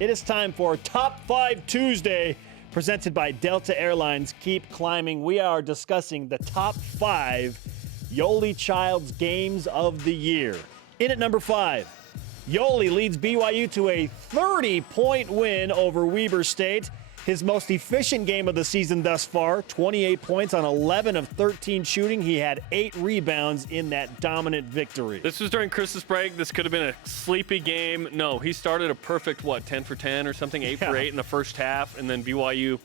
It is time for Top 5 Tuesday, presented by Delta Airlines. Keep climbing. We are discussing the top 5 Yoeli Childs games of the year. In at number 5, Yoeli leads BYU to a 30-point win over Weber State. His most efficient game of the season thus far, 28 points on 11 of 13 shooting. He had 8 rebounds in that dominant victory. This was during Christmas break. This could have been a sleepy game. No, he started a perfect, 10 for 10 or something, 8 for 8 in the first half, and then BYU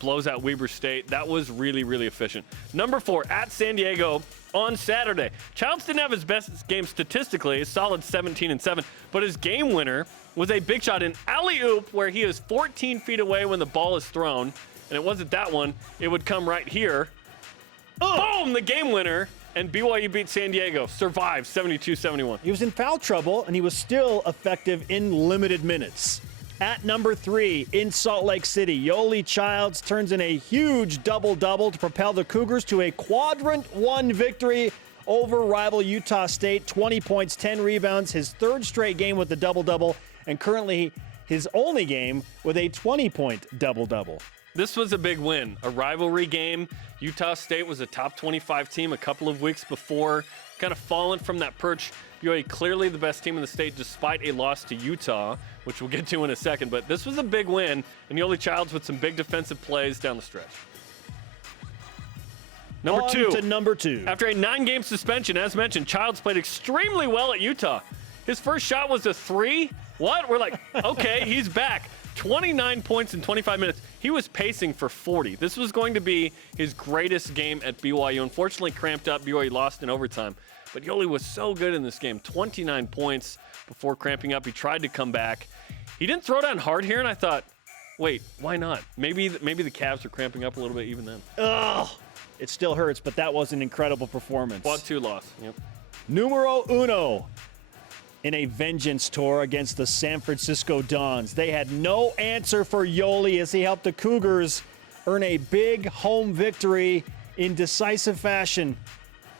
blows out Weber State. That was really, really efficient. Number 4, at San Diego on Saturday. Childs didn't have his best game statistically, a solid 17-7, but his game winner was a big shot, an alley-oop where he is 14 feet away when the ball is thrown, and it wasn't that one. It would come right here. Boom, the game winner, and BYU beat San Diego, survived 72-71. He was in foul trouble, and he was still effective in limited minutes. At number 3, in Salt Lake City, Yoeli Childs turns in a huge double-double to propel the Cougars to a quadrant 1 victory over rival Utah State. 20 points, 10 rebounds, his third straight game with the double-double, and currently his only game with a 20-point double-double. This was a big win, a rivalry game. Utah State was a top 25 team a couple of weeks before, kind of fallen from that perch. BYU clearly the best team in the state despite a loss to Utah, which we'll get to in a second. But this was a big win, and Yoeli Childs with some big defensive plays down the stretch. Number 2. After a 9-game suspension, as mentioned, Childs played extremely well at Utah. His first shot was a 3. What? We're like, okay, he's back. 29 points in 25 minutes. He was pacing for 40. This was going to be his greatest game at BYU. Unfortunately, cramped up. BYU lost in overtime. But Yoeli was so good in this game. 29 points before cramping up. He tried to come back. He didn't throw down hard here, and I thought, wait, why not? Maybe the Cavs are cramping up a little bit even then. Ugh. It still hurts, but that was an incredible performance. Quad 2 loss. Yep. Numero uno. In a vengeance tour against the San Francisco Dons. They had no answer for Yoeli as he helped the Cougars earn a big home victory in decisive fashion.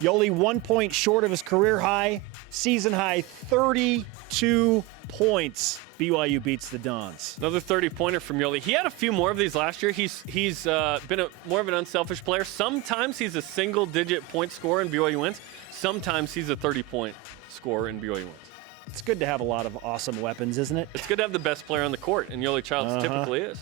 Yoeli 1 point short of his career high, season high 32 points. BYU beats the Dons. Another 30-pointer from Yoeli. He had a few more of these last year. He's been more of an unselfish player. Sometimes he's a single-digit point scorer and BYU wins. Sometimes he's a 30-point scorer and BYU wins. It's good to have a lot of awesome weapons, isn't it? It's good to have the best player on the court, and Yoeli Childs typically is.